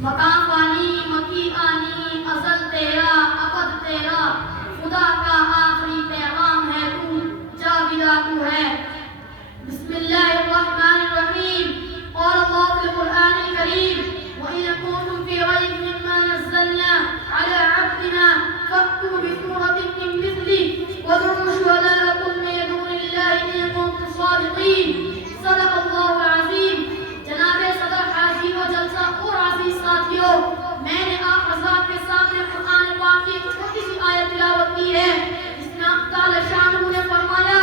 مقام فانی مکی آنی ازل تیرا ابد تیرا خدا کا آخری پیغام ہے تو جاویدہ تو ہے. بسم اللہ الرحمن الرحیم. قال اللہ فی القرآن الکریم وَإِن كُنتُمْ فِي رَيْبٍ مِّمَّا نَزَّلْنَا عَلَىٰ عَبْدِنَا فَأْتُوا بِسُورَةٍ مِّن مِّثْلِهِ وَادْعُوا شُهَدَاءَكُم مِّن دُونِ اللَّهِ إِن كُنتُمْ صَادِقِينَ. صدق اللہ العظیم. جناب صدر حاضرین و جلسہ اور عزیز ساتھیوں، میں نے آپ حضرات کے سامنے قرآن پاک کی ایک چھوٹی سی آیت تلاوت کی ہے جس میں اللہ تعالی شانہ نے فرمایا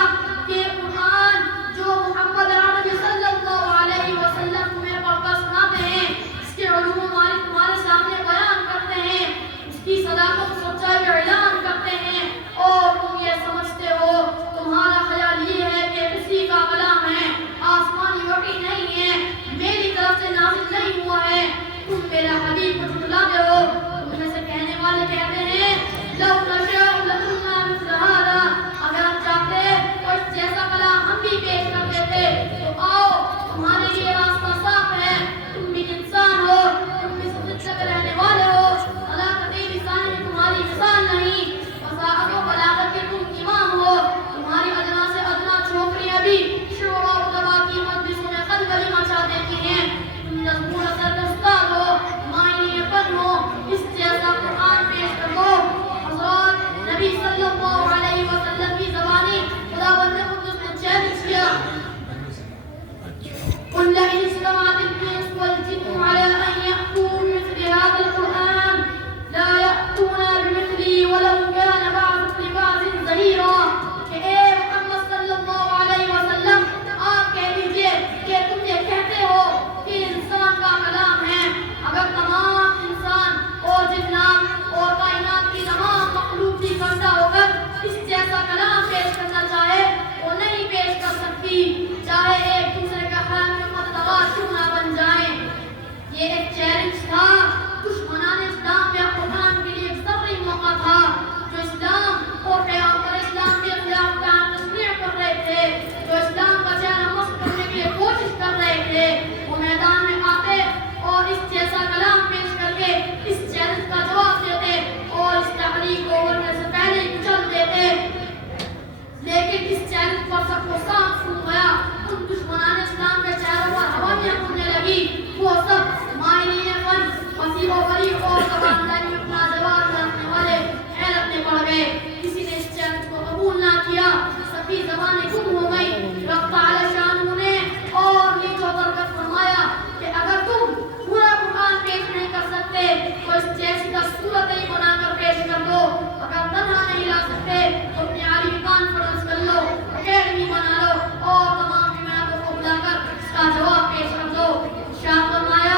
کہ قرآن جو محمد عربی صلی اللہ علیہ وسلم تمہیں پڑھ کر سناتے ہیں، اس کے علوم و معارف تمہارے سامنے بیان کرتے ہیں، اس کی صداقت و سچائی کا اعلان کرتے ہیں، اور تم یہ سمجھتے ہو، تمہارا خیال یہ ہے کہ کسی کا کلام ہے، آسمانی وحی نہیں ہے، میری طرف سے نازل نہیں ہوا ہے، تم میرا حبیب کو جھٹلاتے ہو. تم میں سے کہنے والے کہتے ہیں لو نشاء لقلنا مثل هذا، اگر ہم چاہتے تو اس جیسا کلام ہم بھی پیش کر دیتے. تو آؤ، تمہارے لیے راستہ صاف ہے، تم بھی انسان ہو، تم بھی سچ رہنے والے ہو، طلاقت لسانی میں تمہاری مثال نہیں، فصاحت و بلاغت کے تم امام ہو، تمہاری ادنا سے ادنا چھوکریاں بھی شعراء و ادبا کی مجلسوں میں قلبلی مچا دیتی ہیں. تم نظم و اثر کے استاد ہو، معنی فن ہو، اس جیسا قرآن پیش کر دو. حضرات نبی صلی اللہ علیہ وسلم کی زبانی خداوند قدس نے چیلنج کیا. قل لئن اجتمعت الانس والجن على ان يأتوا بمثل هذا القرآن لا يأتون بمثله ولو كان بعضهم لبعض ظهيرا. کہ اے محمد صلی اللہ علیہ وسلم، آپ کہہ دیجئے کہ تم یہ کہتے ہو کہ انسان کا کلام ہے، اگر تمام انسان اور جنات اور کائنات کی تمام مخلوق بھی اکٹھا ہو کر اس جیسا کلام پیش کرنا چاہے وہ نہیں پیش کر سکتی، چاہے ایک دوسرے کا حامل مددگار کیوں نہ بن جائیں. یہ ایک چیلنج تھا. دشمنان اسلام میں قرآن کے لیے ایک ضروری موقع تھا. جو اسلام اور پیغمبر اسلام کے خلاف بیان تشریح کر رہے تھے، جو اسلام کا چہرہ مسخ کرنے کے لیے کوشش کر رہے تھے، وہ میدان میں آتے اور اس جیسا کلام پیش کر کے اس چیلنج کا جواب دیتے اور اس تحریک کو ابھرنے سے پہلے ہی کچل دیتے. لیکن اس چیلنج پر سب کو صاف سن گیا. ان دشمنان اسلام کے چہروں پر ہوائیاں اڑنے لگی. وہ سب معنی فن، فصیح و بلیغ اور زبانداری میں اپنا جواب رکھنے والے حیرت میں پڑ گئے. کسی نے اس چیلنج کو قبول نہ کیا، سب کی زبانیں گم ہو گئی. رب تعالی شانہ نے اور نیچے اتر کر فرمایا کہ اگر تم پورا قرآن پیش نہیں کر سکتے تو اس جیسی کا صورت ہی بنا کر پیش کر دو. اگر تنہا نہیں لا سکتے تو اپنے عالم کانفرنس کر لو، اکیڈمی بنا لو اور تمام جماعتوں کو بلا کر اس کا جواب پیش کر دو. ارشاد فرمایا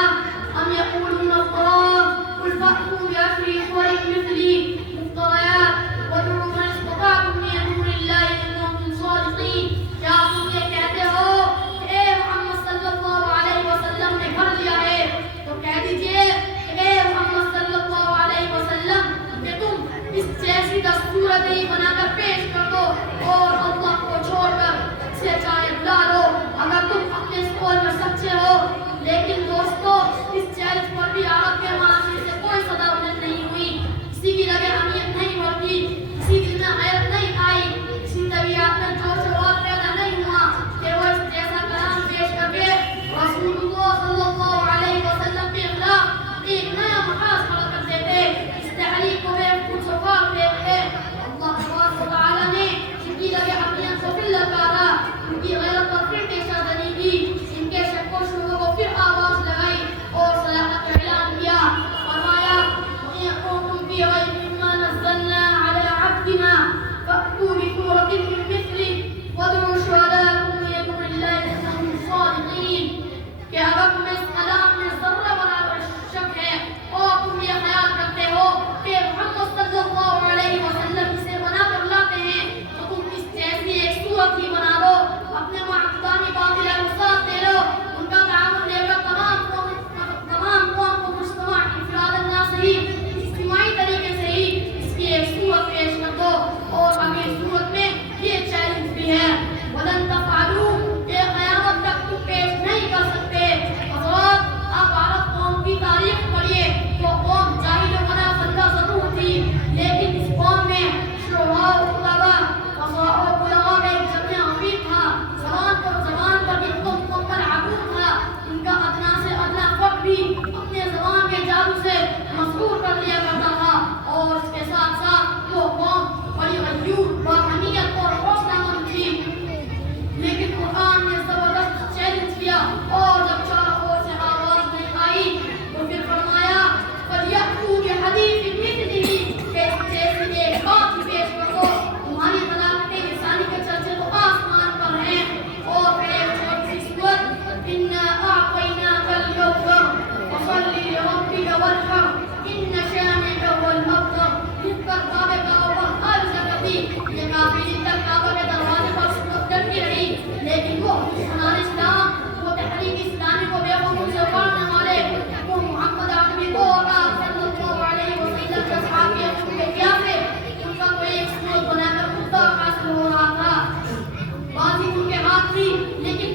ام یقولون افتراء قل فأتوا بعشر سور مثله مفتریات وادعوا من استطعتم من دون اللہ ان کنتم صادقین. کیا تم یہ کہتے ہو کہ اے محمد صلی اللہ علیہ وسلم نے گھر لیا ہے، تو کہہ دیجئے کہ اے محمد صلی اللہ علیہ وسلم کہ تم اس جیسی کا صورت ہی بنا کر پیش کر دو اور اللہ کو چھوڑ کر سے چاہے بلا لو اگر تم اپنے اس قول میں سچے ہو. لیکن دوستو، اس چیلنج پر بھی عرب کے معاشرے سے کوئی صدا بلند نہیں ہوئی، کسی کی لگے اہمیت نہیں بڑھتی، کسی دل میں غیرت نہیں آئی، کسی طبیعت میں جوش و واد پیدا نہیں ہوا کہ وہ اس جیسا کلام پیش کر کے رسول اللہ صلی اللہ علیہ وسلم کے خلاف ایک نیا محاذ کھڑا کر دیتے، اس تحریک کو بے خود سفاق دیتے. اللہ تبارک و تعالی نے ان کی لگے اہمیت کو پھر للکارا، ان کی غیرت پر پھر پیشہ دنی کی، ان کے شک و شبہوں کو پھر آواز لگائی اور صلاحت کا اعلان کیا. فرمایا وَإِن كُنتُمْ فِي رَيْبٍ مِّمَّا نَزَّلْنَا عَلَىٰ عَبْدِنَا فَأْتُوا بِسُورَةٍ مِّن مِّثْلِهِ وَادْعُوا شُهَدَاءَكُم مِّن دُونِ اللَّهِ إِن كُنتُمْ صَادِقِينَ. کہ اگر تمہیں اس کلام میں ذرہ برابر شک ہے اور تم یہ خیال کرتے ہو کہ محمد صلی اللہ علیہ وسلم اسے بنا کر لاتے ہیں، تو تم اس جیسی ایک صورت ہی بنا لو، اپنے معبودانی باطل کو ساتھ دے لو، ان کا تعاون لے کر تمام قوم کو مجتمع انفراد اللہ سے ہی اجتماعی طریقے سے ہی اس کی ایک صورت پیش کر دو. اور اگلی صورت میں یہ چیلنج بھی ہے وَلَن تَفْعَلُوا کہ قیامت تک تم پیش نہیں کر سکتے. حضرات سے مسرور کر دیا کرتا تھا، اور اس کے ساتھ ساتھ وہ قوم بڑی غیور، باہمیت اور حوصلہ مند تھی. لیکن قرآن نے زبردست چیلنج کیا، اور جب چاروں اور سے آواز نہیں آئی تو پھر فرمایا فَلْيَأْتُوا بِحَدِيثٍ مِثْلِهِ، کہ جیسے ایک بات ہی پیش کر دو. تمہاری طلاق کے لسانی کے چرچے تو آسمان پر ہیں. اور پھر ایک چھوٹی سی سورت إِنَّا أَعْطَيْنَاكَ الْكَوْثَرَ فَصَلِّ لِرَبِّكَ وَانْحَرْ إِنَّ شَانِئَكَ هُوَ الْأَبْتَرُ، جس پر کعبے کا اوپر ہر جگہ تھی. یہ کافی دن تک کعبہ کے دروازے پر سورت کرتی رہی، لیکن وہ حکمران اسلام، وہ تحریک اسلامی کو بے خود سے اکھاڑنے والے، وہ محمد عربی کو اور آپ صلی اللہ علیہ وسلم کے اصحاب کے حکم کے خلاف ہے. ان کا کوئی ایک سورت بنا کر خود حاصل ہو رہا تھا. بازی ان کے ہاتھ تھی، لیکن